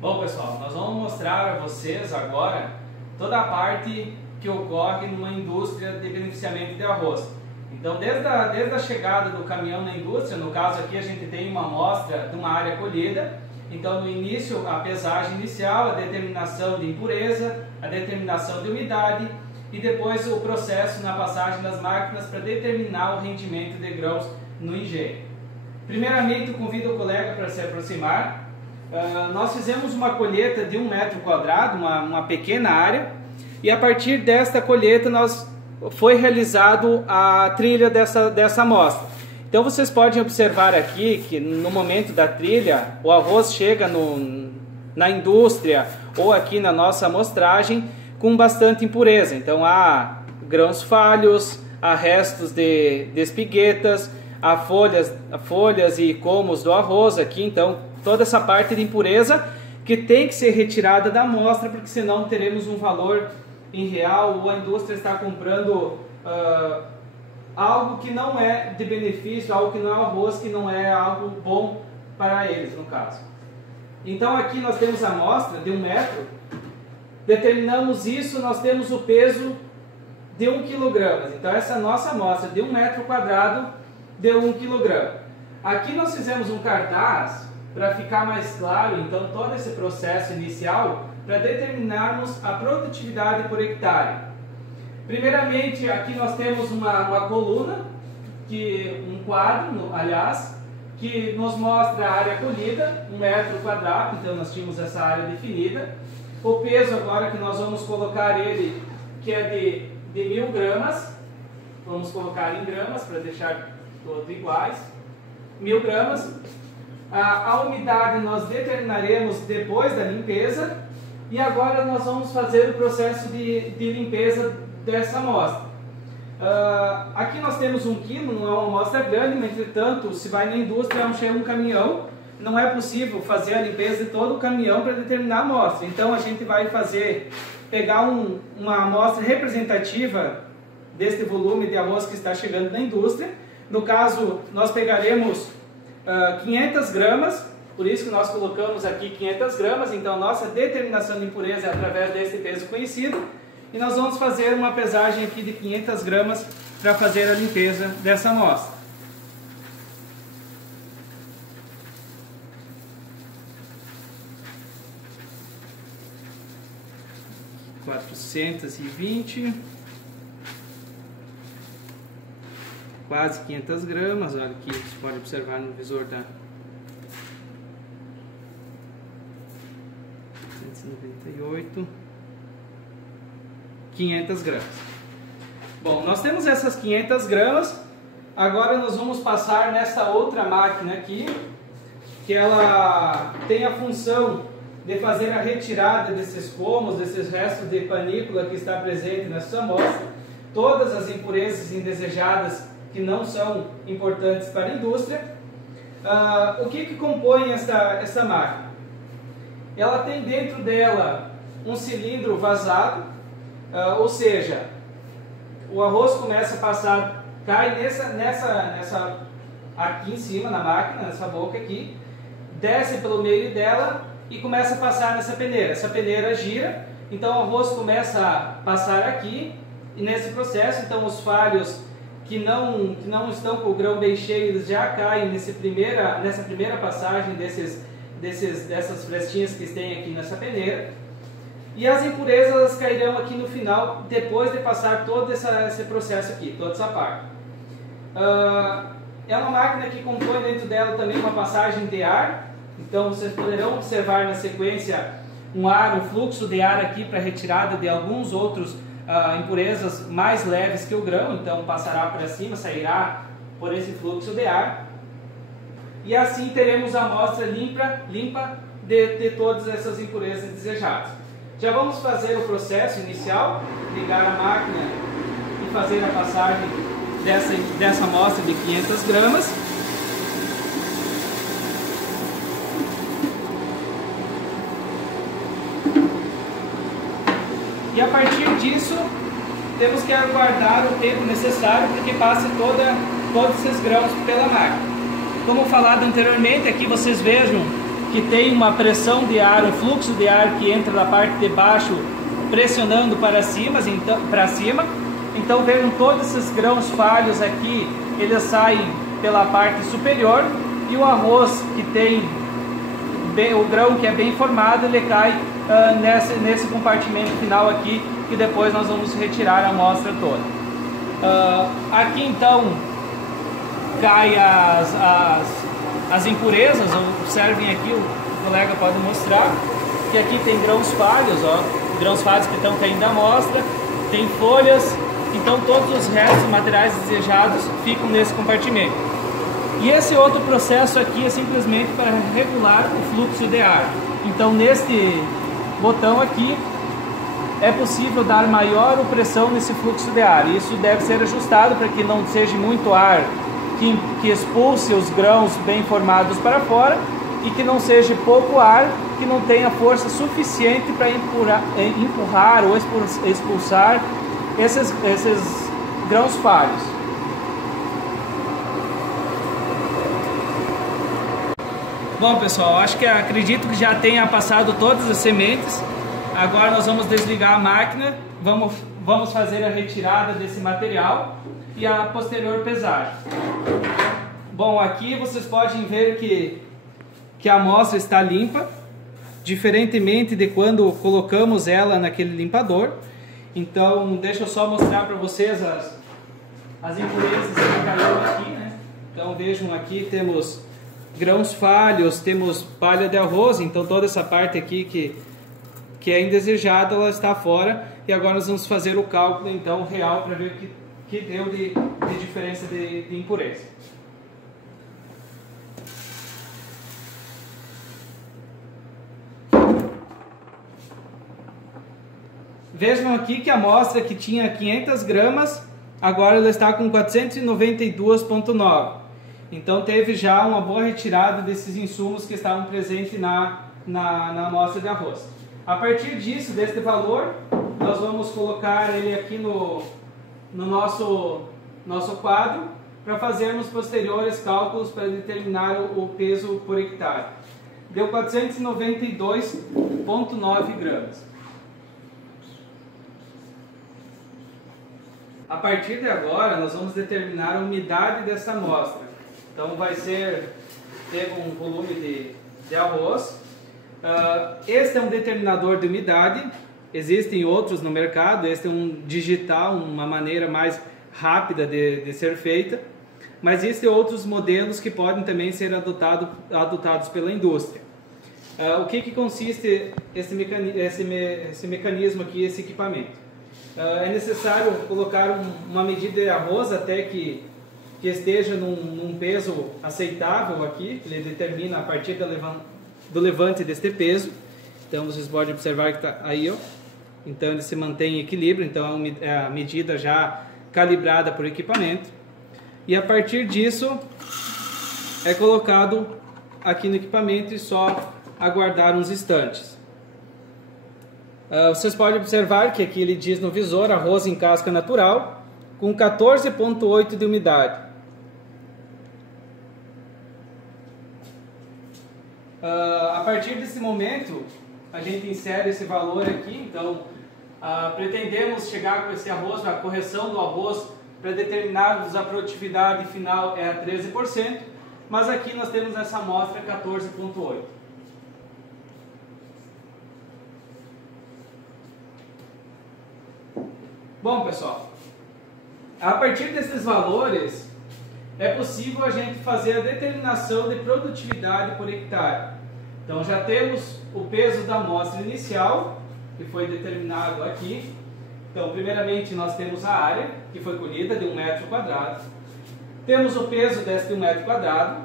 Bom pessoal, nós vamos mostrar a vocês agora toda a parte que ocorre numa indústria de beneficiamento de arroz. Então desde a chegada do caminhão na indústria, no caso aqui a gente tem uma amostra de uma área colhida. Então no início a pesagem inicial, a determinação de impureza, a determinação de umidade e depois o processo na passagem das máquinas para determinar o rendimento de grãos no engenho. Primeiramente eu convido o colega para se aproximar. Nós fizemos uma colheita de 1 metro quadrado, uma pequena área, e a partir desta colheita foi realizado a trilha dessa amostra. Então vocês podem observar aqui que no momento da trilha o arroz chega na indústria ou aqui na nossa amostragem com bastante impureza. Então há grãos falhos, há restos de espiguetas, há folhas e comos do arroz aqui, então toda essa parte de impureza que tem que ser retirada da amostra, porque senão teremos um valor em real ou a indústria está comprando algo que não é de benefício, algo que não é arroz, que não é algo bom para eles no caso. Então aqui nós temos a amostra de 1 metro, determinamos isso, nós temos o peso de 1 kg. Então essa nossa amostra de 1 metro quadrado deu 1 kg. Aqui nós fizemos um cartaz para ficar mais claro, então, todo esse processo inicial para determinarmos a produtividade por hectare. Primeiramente, aqui nós temos uma coluna, um quadro, aliás, que nos mostra a área colhida, 1 metro quadrado, então nós tínhamos essa área definida. O peso agora que nós vamos colocar ele, que é de 1000 gramas, vamos colocar em gramas para deixar todos iguais, 1000 gramas. A umidade nós determinaremos depois da limpeza e agora nós vamos fazer o processo de limpeza dessa amostra. Aqui nós temos 1 kg, não é uma amostra grande, mas entretanto, se vai na indústria, chega um caminhão, não é possível fazer a limpeza de todo o caminhão para determinar a amostra. Então a gente vai pegar uma amostra representativa deste volume de arroz que está chegando na indústria. No caso, nós pegaremos 500 gramas, por isso que nós colocamos aqui 500 gramas, então nossa determinação de impureza é através desse peso conhecido, e nós vamos fazer uma pesagem aqui de 500 gramas para fazer a limpeza dessa amostra. Quase 500 gramas, olha aqui, você pode observar no visor da 198, 500 gramas. Bom, nós temos essas 500 gramas, agora nós vamos passar nessa outra máquina aqui, que ela tem a função de fazer a retirada desses pomos, desses restos de panícula que está presente nessa amostra, todas as impurezas indesejadas que não são importantes para a indústria. O que compõe essa máquina? Ela tem dentro dela um cilindro vazado, ou seja, o arroz começa a passar, cai aqui em cima na máquina, nessa boca aqui, desce pelo meio dela e começa a passar nessa peneira. Essa peneira gira, então o arroz começa a passar aqui, e nesse processo, então os falhos que não estão com o grão bem cheio, eles já caem nessa primeira passagem dessas frestinhas que tem aqui nessa peneira. E as impurezas elas cairão aqui no final, depois de passar todo esse processo aqui, toda essa parte. É uma máquina que compõe dentro dela também uma passagem de ar, então vocês poderão observar na sequência um fluxo de ar aqui para retirada de alguns outros impurezas mais leves que o grão, então passará para cima, sairá por esse fluxo de ar, e assim teremos a amostra limpa de todas essas impurezas desejadas. Já vamos fazer o processo inicial, ligar a máquina e fazer a passagem dessa amostra de 500 gramas. E a partir disso, temos que aguardar o tempo necessário para que passe todos esses grãos pela máquina. Como falado anteriormente, aqui vocês vejam que tem uma pressão de ar, um fluxo de ar que entra na parte de baixo pressionando para cima. Então vejam, todos esses grãos falhos aqui, eles saem pela parte superior, e o arroz que tem o grão que é bem formado, ele cai nesse compartimento final aqui, que depois nós vamos retirar a amostra toda. Aqui então cai as impurezas. Observem aqui, o colega pode mostrar que aqui tem grãos falhos, grãos falhos que estão caindo da amostra, tem folhas, então todos os restos materiais desejados ficam nesse compartimento. E esse outro processo aqui é simplesmente para regular o fluxo de ar. Então neste botão aqui é possível dar maior pressão nesse fluxo de ar. Isso deve ser ajustado para que não seja muito ar que expulse os grãos bem formados para fora, e que não seja pouco ar que não tenha força suficiente para empurrar ou expulsar esses grãos falhos. Bom, pessoal, acredito que já tenha passado todas as sementes. Agora nós vamos desligar a máquina, vamos fazer a retirada desse material e a posterior pesagem. Bom, aqui vocês podem ver que a amostra está limpa, diferentemente de quando colocamos ela naquele limpador. Então, deixa eu só mostrar para vocês as impurezas que caíram aqui, né? Então, vejam, aqui temos grãos falhos, temos palha de arroz, então toda essa parte aqui que é indesejada, ela está fora. E agora nós vamos fazer o cálculo então real para ver o que deu de diferença de impureza. Vejam aqui que a amostra que tinha 500 gramas, agora ela está com 492,9. Então teve já uma boa retirada desses insumos que estavam presentes na amostra de arroz. A partir disso, deste valor, nós vamos colocar ele aqui no nosso quadro, para fazermos posteriores cálculos para determinar o peso por hectare. Deu 492,9 gramas. A partir de agora, nós vamos determinar a umidade dessa amostra. Então vai ser um volume de arroz. Este é um determinador de umidade. Existem outros no mercado. Este é um digital, uma maneira mais rápida de ser feita. Mas existem outros modelos que podem também ser adotados pela indústria. O que consiste esse mecanismo aqui, esse equipamento? É necessário colocar uma medida de arroz até que esteja num peso aceitável aqui, ele determina a partir do levante deste peso. Então vocês podem observar que está aí, então ele se mantém em equilíbrio, então é a medida já calibrada por equipamento. E a partir disso é colocado aqui no equipamento e só aguardar uns instantes. Vocês podem observar que aqui ele diz no visor arroz em casca natural com 14,8 de umidade. A partir desse momento a gente insere esse valor aqui. Então pretendemos chegar com esse arroz, a correção do arroz para determinarmos a produtividade final é a 13%, mas aqui nós temos essa amostra 14,8. Bom, pessoal, a partir desses valores é possível a gente fazer a determinação de produtividade por hectare. Então já temos o peso da amostra inicial, que foi determinado aqui. Então primeiramente nós temos a área que foi colhida de 1 metro quadrado. Temos o peso desse 1 metro quadrado,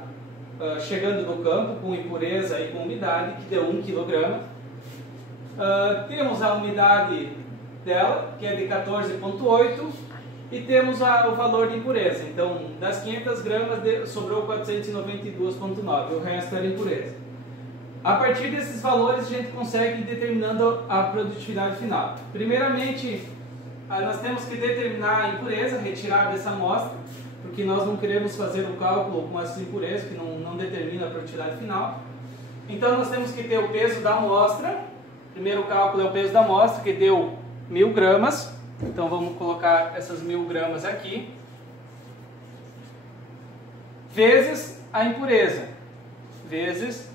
chegando no campo com impureza e com umidade, que deu 1 kg. Temos a umidade dela, que é de 14,8, e temos o valor de impureza. Então, das 500 gramas sobrou 492,9, o resto era impureza. A partir desses valores, a gente consegue ir determinando a produtividade final. Primeiramente, nós temos que determinar a impureza, retirar dessa amostra, porque nós não queremos fazer um cálculo com essa impureza, que não determina a produtividade final. Então nós temos que ter o peso da amostra. Primeiro cálculo é o peso da amostra, que deu 1000 gramas. Então vamos colocar essas 1000 gramas aqui. Vezes a impureza. Vezes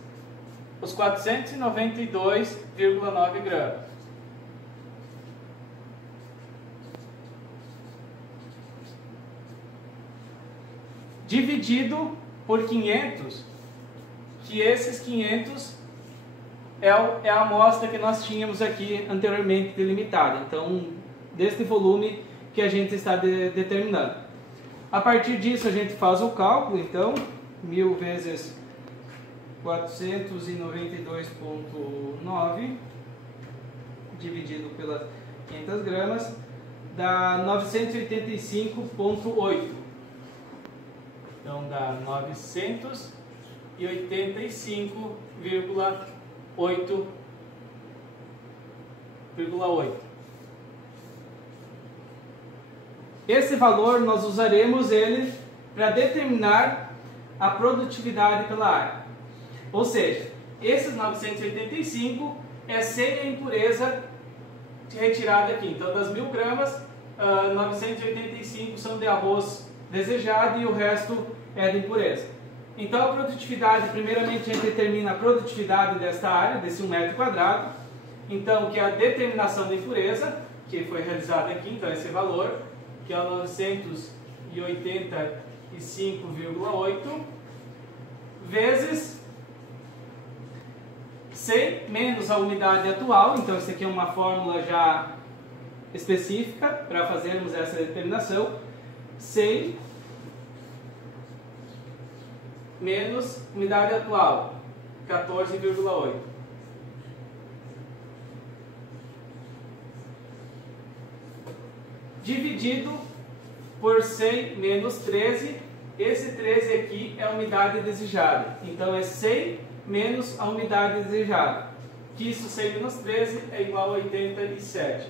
os 492,9 gramas. Dividido por 500, que esses 500 é a amostra que nós tínhamos aqui anteriormente delimitada. Então, deste volume que a gente está determinando. A partir disso, a gente faz o cálculo. Então, 1000 vezes 492,9 dividido pelas 500 gramas dá 985,8. Então dá 985,8. Esse valor nós usaremos ele para determinar a produtividade pela área. Ou seja, esses 985 é sem a impureza retirada aqui. Então das 1000 gramas, 985 são de arroz desejado e o resto é de impureza. Então a produtividade, primeiramente a gente determina a produtividade desta área, desse 1 metro quadrado. Então, que é a determinação da impureza, que foi realizada aqui, então esse valor, que é o 985,8, vezes 100 menos a umidade atual. Então isso aqui é uma fórmula já específica para fazermos essa determinação. 100 menos umidade atual, 14,8. Dividido por 100 menos 13, esse 13 aqui é a umidade desejada. Então é 100 menos a umidade desejada, que isso 100 menos 13 é igual a 87.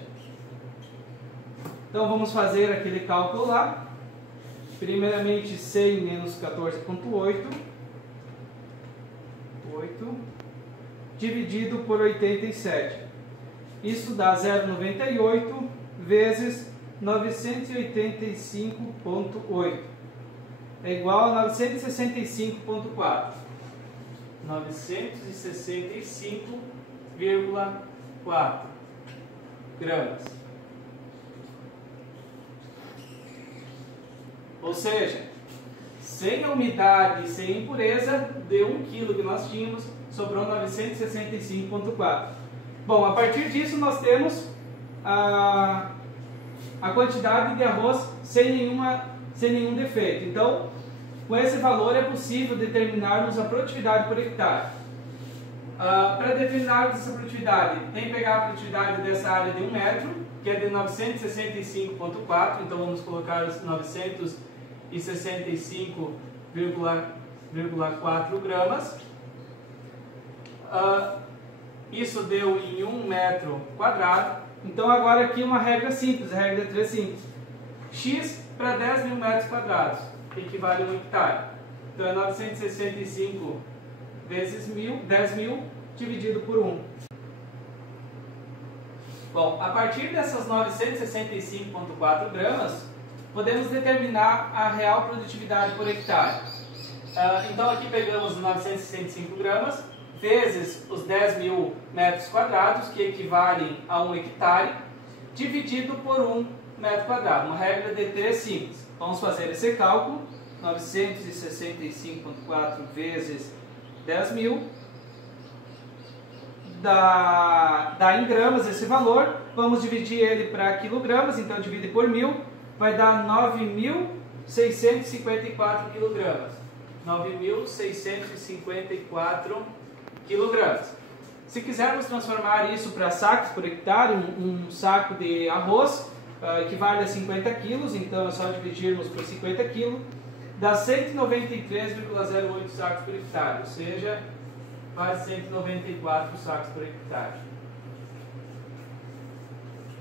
Então vamos fazer aquele cálculo lá. Primeiramente 100 menos 14,8 dividido por 87. Isso dá 0,98 vezes 985,8. É igual a 965,4. 965,4 gramas. Ou seja, sem a umidade e sem impureza, deu 1 kg que nós tínhamos, sobrou 965,4. Bom, a partir disso nós temos a quantidade de arroz sem nenhum defeito. Então, com esse valor é possível determinarmos a produtividade por hectare. Para determinarmos essa produtividade, tem que pegar a produtividade dessa área de 1 metro, que é de 965,4, então vamos colocar os 965,4 gramas. Isso deu em 1 metro quadrado. Então agora aqui uma regra simples, a regra de 3 simples. X para 10 mil metros quadrados, que equivale a 1 hectare. Então é 965 vezes 10 mil dividido por 1. Bom, a partir dessas 965,4 gramas, podemos determinar a real produtividade por hectare. Então aqui pegamos 965 gramas, vezes os 10 mil metros quadrados, que equivalem a 1 hectare, dividido por 1 metro quadrado. Uma regra de 3 simples. Vamos fazer esse cálculo. 965,4 vezes 10 mil. Dá em gramas esse valor. Vamos dividir ele para quilogramas. Então divide por 1000. Vai dar 9.654 quilogramas. 9.654 quilogramas. Se quisermos transformar isso para sacos por hectare, um saco de arroz equivale a 50 quilos, então é só dividirmos por 50 quilos, dá 193,08 sacos por hectare, ou seja, quase 194 sacos por hectare.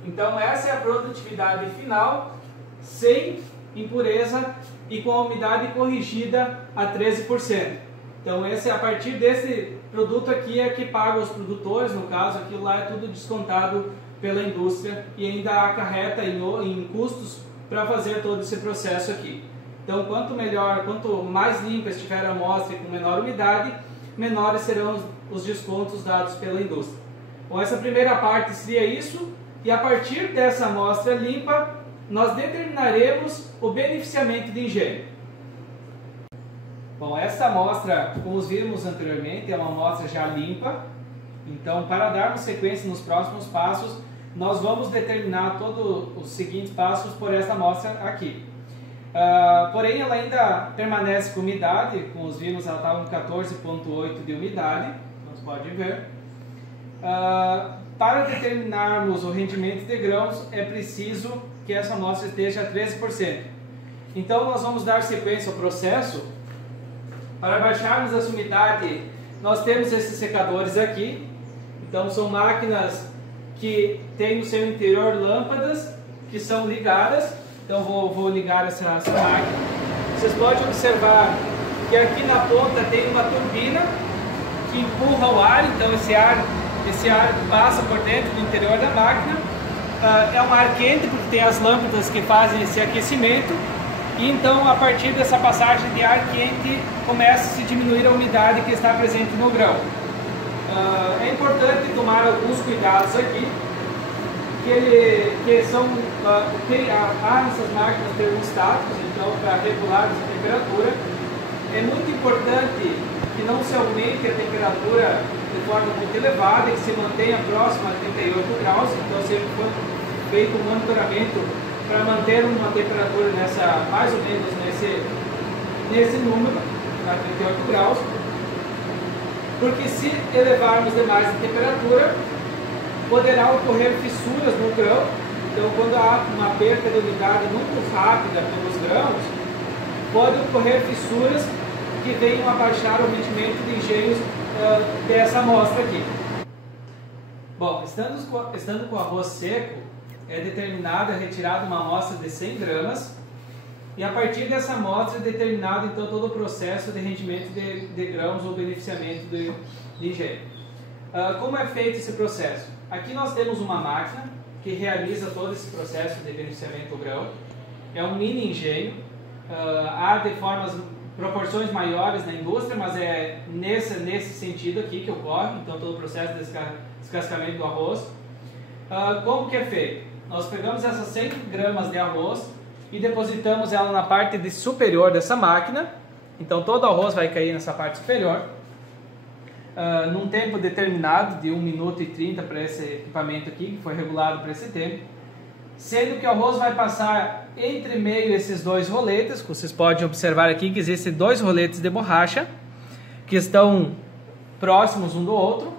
Então essa é a produtividade final, sem impureza e com a umidade corrigida a 13%. Então esse, a partir desse produto aqui é que paga os produtores, no caso aquilo lá é tudo descontado pela indústria e ainda acarreta em custos para fazer todo esse processo aqui. Então quanto melhor, quanto mais limpa estiver a amostra e com menor umidade, menores serão os descontos dados pela indústria. Bom, essa primeira parte seria isso, e a partir dessa amostra limpa, nós determinaremos o beneficiamento de engenho. Bom, essa amostra, como os vimos anteriormente, é uma amostra já limpa. Então, para darmos sequência nos próximos passos, nós vamos determinar todos os seguintes passos por essa amostra aqui. Porém, ela ainda permanece com umidade, como os vimos, ela está com 14,8 de umidade, vocês podem ver. Para determinarmos o rendimento de grãos, é preciso que essa amostra esteja a 13%. Então, nós vamos dar sequência ao processo. Para baixarmos essa umidade, nós temos esses secadores aqui. Então, são máquinas que têm no seu interior lâmpadas que são ligadas. Então, vou ligar essa máquina. Vocês podem observar que aqui na ponta tem uma turbina que empurra o ar. Então, esse ar passa por dentro do interior da máquina. É um ar quente porque tem as lâmpadas que fazem esse aquecimento. E então, a partir dessa passagem de ar quente, começa a se diminuir a umidade que está presente no grão. É importante tomar alguns cuidados aqui, que são, há nessas máquinas termostatos, então, para regular essa temperatura. É muito importante que não se aumente a temperatura de forma muito elevada e que se mantenha próxima a 38 graus, então sempre foi feito um monitoramento para manter uma temperatura mais ou menos nesse número, a 38 graus, porque se elevarmos demais a temperatura, poderá ocorrer fissuras no grão. Então, quando há uma perda de umidade muito rápida pelos grãos, pode ocorrer fissuras que venham a baixar o rendimento de engenhos dessa amostra aqui. Bom, estando com o arroz seco, é determinada, retirada uma amostra de 100 gramas e a partir dessa amostra é determinado então todo o processo de rendimento de grãos ou beneficiamento de engenho. Como é feito esse processo? Aqui nós temos uma máquina que realiza todo esse processo de beneficiamento do grão. É um mini engenho, há de proporções maiores na indústria, mas é nesse sentido aqui que ocorre, então todo o processo de descascamento do arroz. Como que é feito? Nós pegamos essas 100 gramas de arroz e depositamos ela na parte superior dessa máquina. Então todo o arroz vai cair nessa parte superior. Num tempo determinado de 1 minuto e 30 para esse equipamento aqui, que foi regulado para esse tempo. Sendo que o arroz vai passar entre meio esses dois roletes, que vocês podem observar aqui que existem dois roletes de borracha que estão próximos um do outro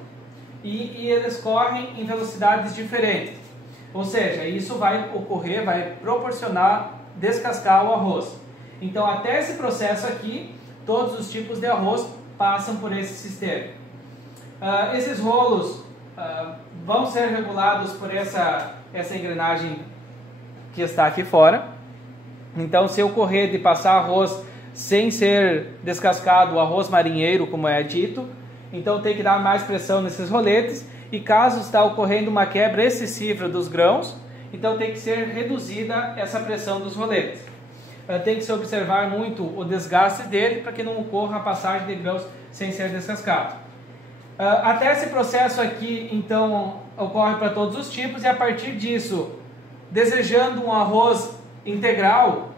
e eles correm em velocidades diferentes. Ou seja, isso vai proporcionar descascar o arroz. Então, até esse processo aqui, todos os tipos de arroz passam por esse sistema. Esses rolos vão ser regulados por essa engrenagem que está aqui fora. Então, se ocorrer de passar arroz sem ser descascado, o arroz marinheiro, como é dito, então tem que dar mais pressão nesses roletes. E caso está ocorrendo uma quebra excessiva dos grãos, então tem que ser reduzida essa pressão dos roletes. Tem que se observar muito o desgaste dele para que não ocorra a passagem de grãos sem ser descascado. Até esse processo aqui, então, ocorre para todos os tipos e a partir disso, desejando um arroz integral,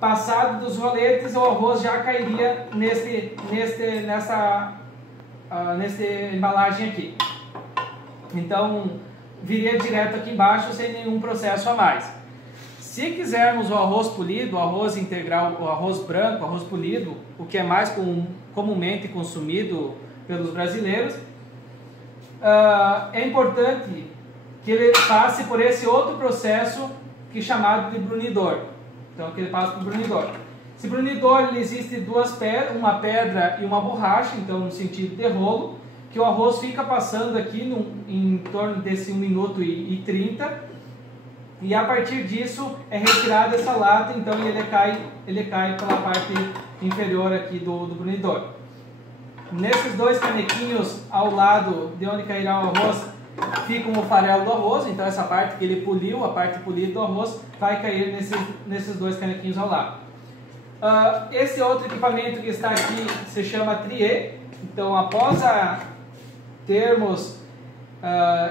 passado dos roletes, o arroz já cairia nessa embalagem aqui. Então, viria direto aqui embaixo sem nenhum processo a mais. Se quisermos o arroz polido, o arroz integral, o arroz branco, o arroz polido, o que é mais comumente consumido pelos brasileiros, é importante que ele passe por esse outro processo que é chamado de brunidor. Então, que ele passe por brunidor. Esse brunidor, ele existe uma pedra e uma borracha, então no sentido de rolo, que o arroz fica passando aqui em torno desse 1 minuto e 30, e a partir disso é retirada essa lata, então ele cai pela parte inferior aqui do brunidor. Nesses dois canequinhos ao lado de onde cairá o arroz, fica o farelo do arroz, então essa parte que ele poliu, a parte polida do arroz, vai cair nesses dois canequinhos ao lado. Esse outro equipamento que está aqui se chama triê. Então, após termos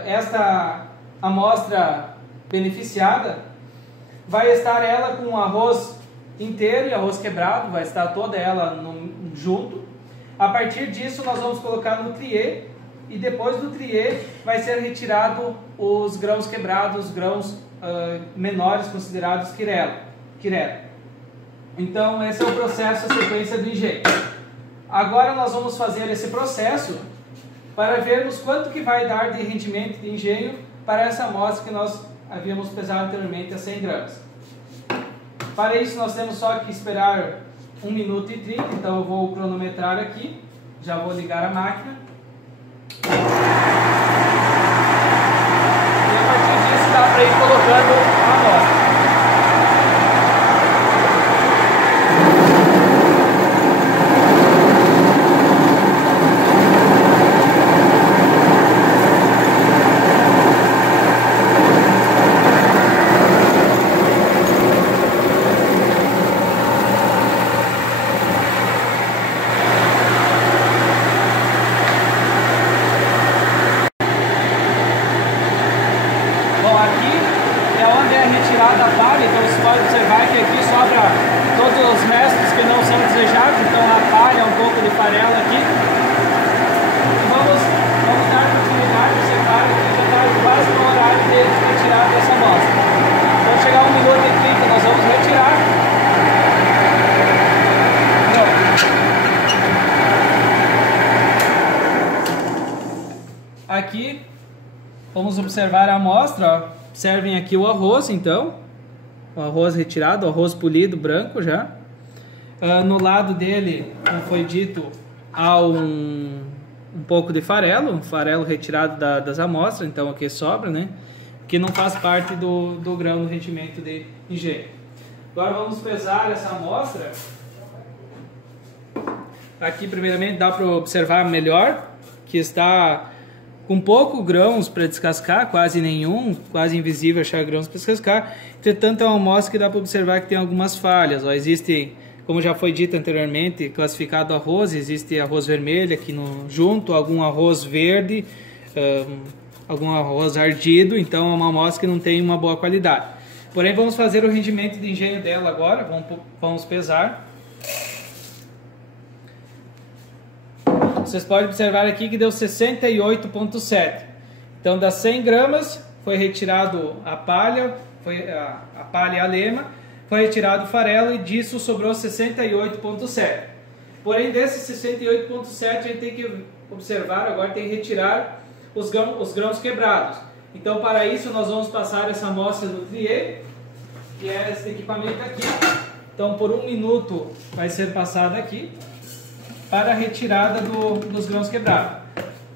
esta amostra beneficiada, vai estar ela com o arroz inteiro e arroz quebrado, vai estar toda ela junto. A partir disso, nós vamos colocar no triê, e depois do triê vai ser retirado os grãos quebrados, os grãos menores considerados quirera. Então, esse é o processo, a sequência do engenho. Agora nós vamos fazer esse processo para vermos quanto que vai dar de rendimento de engenho para essa amostra que nós havíamos pesado anteriormente a 100 gramas. Para isso nós temos só que esperar 1 minuto e 30, então eu vou cronometrar aqui, já vou ligar a máquina. E a partir disso dá para ir colocando a amostra. Da palha, então você pode observar que aqui sobra todos os restos que não são desejados, então a palha, um pouco de farelo aqui. E vamos dar continuidade, você para que já está quase no horário de retirar dessa amostra. Quando chegar 1 minuto e 30 nós vamos retirar. Pronto. Aqui vamos observar a amostra, ó. Observem aqui o arroz, então, o arroz retirado, o arroz polido, branco já. No lado dele, como foi dito, há um pouco de farelo, um farelo retirado das amostras, então aqui sobra, né? Que não faz parte do grão do rendimento de engenho. Agora vamos pesar essa amostra. Aqui, primeiramente, dá para observar melhor que está com pouco grãos para descascar, quase nenhum, quase invisível achar grãos para descascar. Entretanto, é uma amostra que dá para observar que tem algumas falhas. Ó, existe, como já foi dito anteriormente, classificado arroz, existe arroz vermelho aqui junto, algum arroz verde, algum arroz ardido, então é uma amostra que não tem uma boa qualidade. Porém, vamos fazer o rendimento de engenho dela agora, vamos pesar. Vocês podem observar aqui que deu 68,7. Então, das 100 gramas, foi retirado a palha, a palha e a lema, foi retirado o farelo e disso sobrou 68,7. Porém, desses 68,7, a gente tem que observar, agora tem que retirar os grãos quebrados. Então, para isso, nós vamos passar essa amostra do triê, que é esse equipamento aqui. Então, por 1 minuto vai ser passado aqui, para a retirada dos grãos quebrados.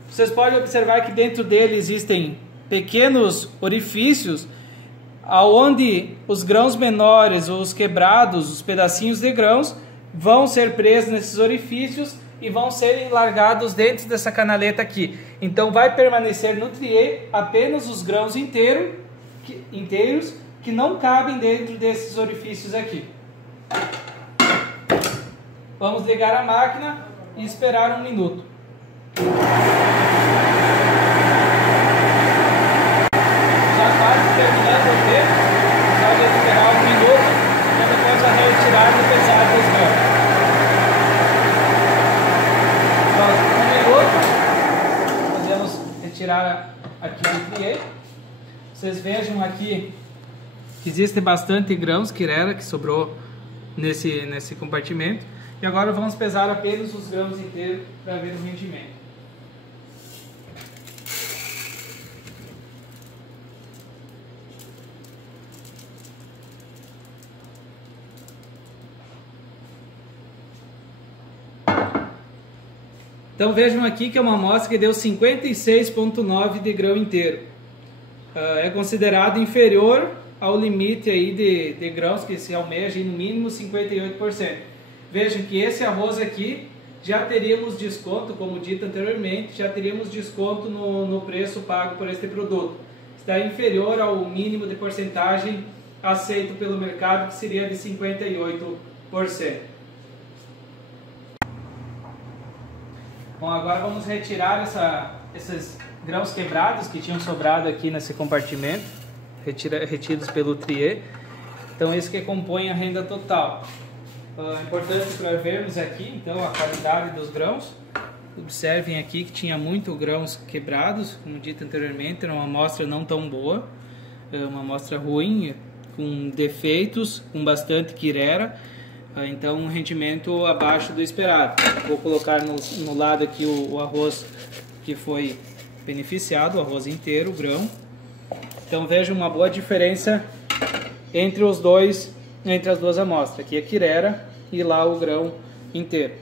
Vocês podem observar que dentro dele existem pequenos orifícios aonde os grãos menores, os quebrados, os pedacinhos de grãos vão ser presos nesses orifícios e vão ser largados dentro dessa canaleta aqui. Então vai permanecer no triê apenas os grãos inteiros que não cabem dentro desses orifícios aqui. Vamos ligar a máquina e esperar 1 minuto. Já quase terminando o tempo, só de esperar 1 minuto e depois a retirar do pesado dos grãos. Após 1 minuto, podemos retirar aqui do triê. Vocês vejam aqui que existe bastante grãos quirera que sobrou nesse compartimento. E agora vamos pesar apenas os grãos inteiros para ver o rendimento. Então vejam aqui que é uma amostra que deu 56,9 de grão inteiro. É considerado inferior ao limite aí de grãos que se almeja no mínimo 58%. vejam que esse arroz aqui já teríamos desconto, como dito anteriormente, já teríamos desconto no preço pago por este produto. Está inferior ao mínimo de porcentagem aceito pelo mercado, que seria de 58%. Bom, agora vamos retirar esses grãos quebrados que tinham sobrado aqui nesse compartimento, retidos pelo trier. Então, esse que compõe a renda total. Importante para vermos aqui, então, a qualidade dos grãos. Observem aqui que tinha muito grãos quebrados, como dito anteriormente, era uma amostra não tão boa, uma amostra ruim, com defeitos, com bastante quirera, então um rendimento abaixo do esperado. Vou colocar no lado aqui o arroz que foi beneficiado, o arroz inteiro, o grão. Então vejam uma boa diferença entre as duas amostras, aqui a quirera e lá o grão inteiro.